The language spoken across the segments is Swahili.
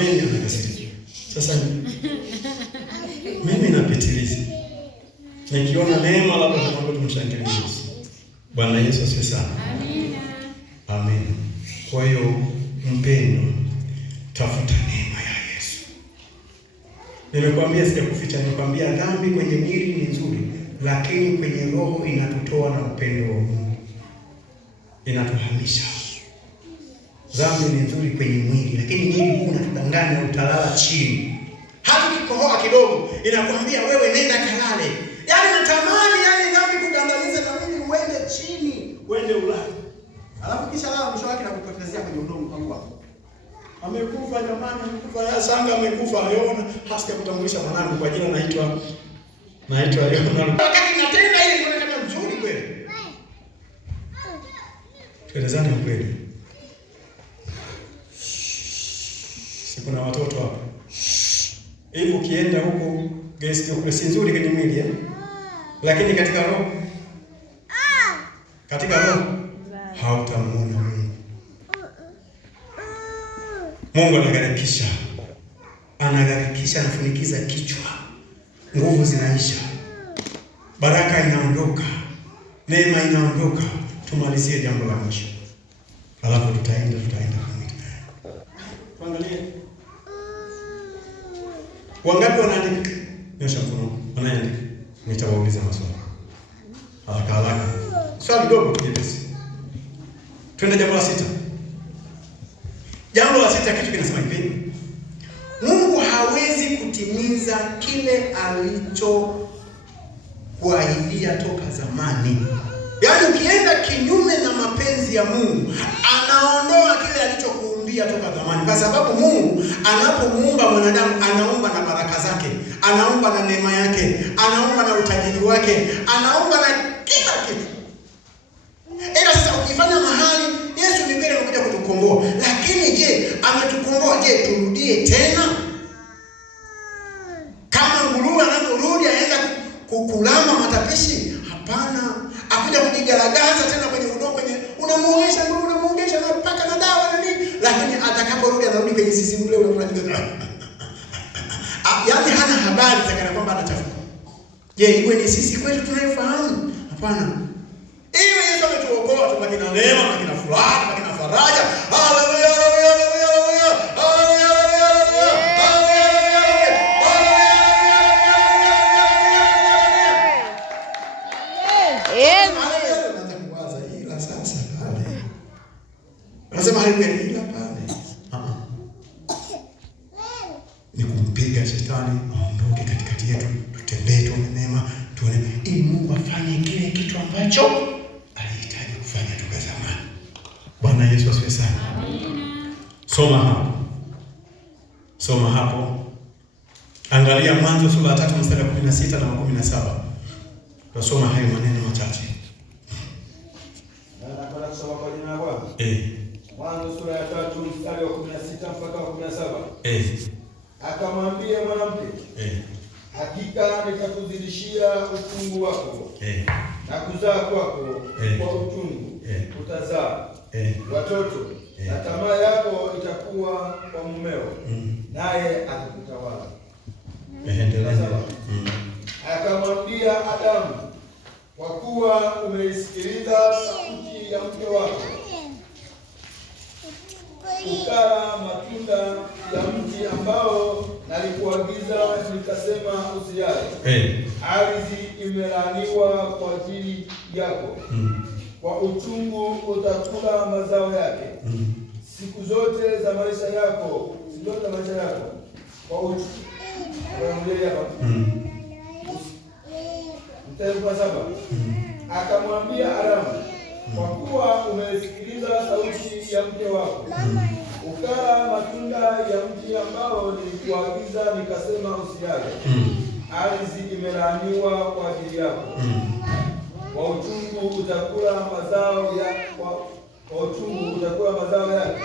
ameni anakasirika. Sasa mimi napitiliza. Nikiona neema labda tunaomba tumshangilie Yesu. Bwana Yesu asifiwe sana. Amina. Amen. Kwa hiyo mpendwa, tafuta neema ya Yesu. Nimekwambia, sijakuficha, nimekwambia dhambi kwenye mwili ni nzuri, lakini kwenye roho inatutoa na upendo wa Mungu. Inatuhamisha. Dhambi ni nzuri kwenye mwili, lakini mwili huu unatudanganya, utalala chini. Hata kikohoa kidogo inakwambia wewe nenda kalale. Yaani natamani dhambi kugandamiza na mwili uende chini, uende ulale. Alafu kisha lala mwisho wake na kupotezea kwenye udongo wako. Amekufa jamani, amekufa ya sanga, amekufa aliona hasa kutambulisha mwanangu kwa jina naitwa Yona. Wakati natenda ile inaonekana mzuri kweli. Tuelezane kweli. Siku na watoto hapa. Hivi ukienda huko guest huko si nzuri kwenye mwili lakini katika roho hautamuona Mungu. Mungu anagarikisha, anafunikiza kichwa. Nguvu zinaisha. Baraka inaondoka. Neema inaondoka. Tumalizie jambo la mwisho. Alafu tutaenda tuangalie. Wangapi wanaandika? Nyosha mkono. Wanaandika. Nitawauliza maswali. Haraka. Swali dogo kiasi. Twende jambo la 6. Jambo la 6 kitu kinasema hivi. Mungu hawezi kutimiza kile alichokuahidia toka zamani. Yaani ukienda kinyume na mapenzi ya Mungu, anaondoa kile alichokuumbia toka zamani. Kwa sababu Mungu anapomuumba mwanadamu, anaumba na baraka zake, anaumba na neema yake, anaumba na utajiri wake, anaumba na kila kitu. Ila sasa ukifanya mahali Yesu ni kweli amekuja kutukomboa, lakini je, ametukomboa, je, turudie tena? Kama nguruwe anaporudi aenda kukulama matapishi? Hapana. Akuja kujigaragaza tena kwenye udongo, kwenye unamuogesha na paka na dawa na nini, lakini atakaporudi anarudi kwenye sisi ule unafanya. Yaani hana habari za kana kwamba anachafuka. Je, iwe ni sisi kwetu tunayefahamu? Hapana. Iwe Yesu ametuokoa, tubaki na neema, tubaki na furaha, tubaki na faraja. Haleluya, haleluya, haleluya, haleluya. Anasema haleluya ila pale. Ni kumpiga shetani aondoke katikati yetu, tutembee tu neema, tuone ili Mungu afanye kile kitu ambacho alihitaji kufanya toka zamani. Bwana Yesu asifiwe sana. Amina. Soma hapo. Angalia Mwanzo sura ya 3 mstari wa 16 na 17. Tutasoma hayo maneno machache. Nataka kusoma kwa jina la Bwana. Mwanzo sura ya 3 mstari wa 16 mpaka wa 17. Akamwambia mwanamke, hakika nitakuzidishia utungu wako na kuzaa kwako kwa utungu utazaa watoto na tamaa yako itakuwa kwa mumeo naye atakutawala. Akamwambia Adamu, kwa kuwa umeisikiliza sauti ya mke wako ukala matunda ya mti ambao nalikuagiza nikasema usiyale, ardhi imelaaniwa kwa ajili yako, kwa uchungu utakula mazao yake siku zote za maisha yako, kwa uchungu. Akamwambia Adamu, kwa kuwa umesikiliza sauti ya mke wako ukala matunda ya mti ambao nilikuagiza nikasema usiyale, ardhi imelaaniwa kwa ajili yako, kwa uchungu utakula mazao yake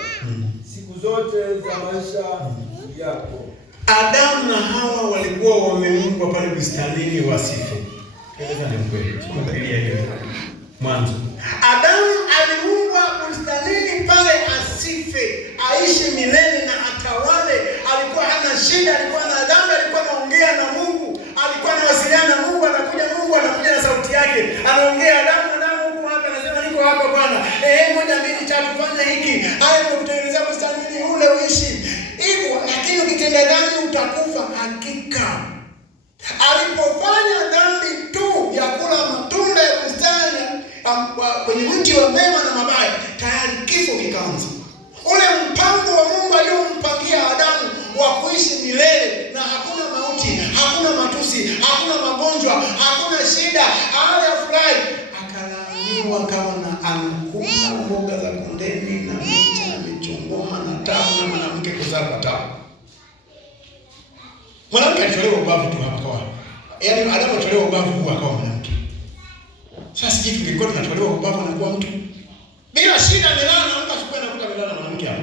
siku zote za maisha yako. Adamu na Hawa walikuwa wameumbwa pale bustanini wasife. Ni kweli. Tumeangalia hiyo Mwanzo. Adamu aliumbwa bustanini pale asife, aishi milele na atawale, shida, alikuwa na dhambi, alikuwa anaongea na Mungu, alikuwa anawasiliana na Mungu, Mungu anakuja na sauti yake, anaongea, Adamu huko hapa, anasema niko hapa Bwana. Moja mbili tatu, fanya hiki. Haya ndio kutengeneza bustani ili ule uishi. Hivyo, lakini ukitenda dhambi utakufa hakika. Alipofanya dhambi tu ya kula matunda ya bustani kwenye mti wa mema na mabaya, tayari kifo kikaanza. Ule mpango wa Mungu aliyompangia Adamu wa kuishi milele na hakuna mauti, hakuna matusi, hakuna magonjwa, hakuna shida, ale afurahi, akalaaniwa kama na anakula mboga za kondeni na micha na michongoma na tabu na mwanamke kuzaa kwa tabu. Mwanamke alitolewa ubavu tu hapa kwa. Yaani Adamu alitolewa ubavu huwa akawa mwanamke. Sasa sisi tungekuwa tunatolewa ubavu na kuwa mtu. Bila shida amelala na mtu asikuwa anakuta amelala na mwanamke hapo.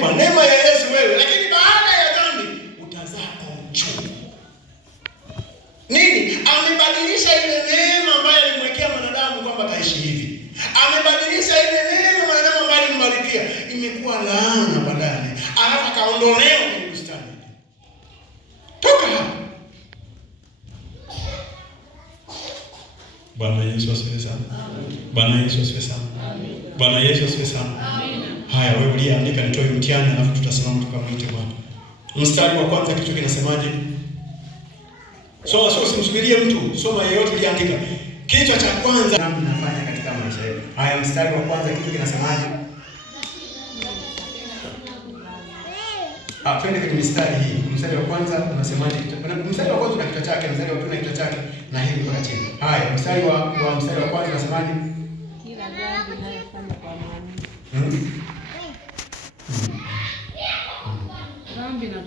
Kwa neema ya Yesu wewe, lakini baada ya dhambi utazaa kwa uchungu. Nini? Amebadilisha ile neema ambayo alimwekea mwanadamu kwamba ataishi hivi. Amebadilisha ile neema mwanadamu ambayo alimbarikia imekuwa laana baadaye. Alafu akaondolewa kwenye bustani. Toka hapa. Bwana Yesu asifiwe sana. Bwana Yesu asifiwe sana. Bwana Yesu asifiwe sana. Haya, wewe uliandika nitoe mtihani alafu tutasimama tukamwite Bwana. Mstari wa kwanza kichwa kinasemaje? Soma, sio usimsubirie mtu. Soma yeyote uliandika. Kichwa cha kwanza nami nafanya katika maisha yetu. Haya, mstari wa kwanza kichwa kinasemaje? Twende kwenye mistari hii. Mstari wa kwanza unasemaje? Mstari wa kwanza una kichwa chake, mstari wa pili una kichwa chake na hivi mpaka chini. Haya, mstari wa kwanza unasemaje? Kila dhambi inayofanywa kwa mwanadamu. Dhambi na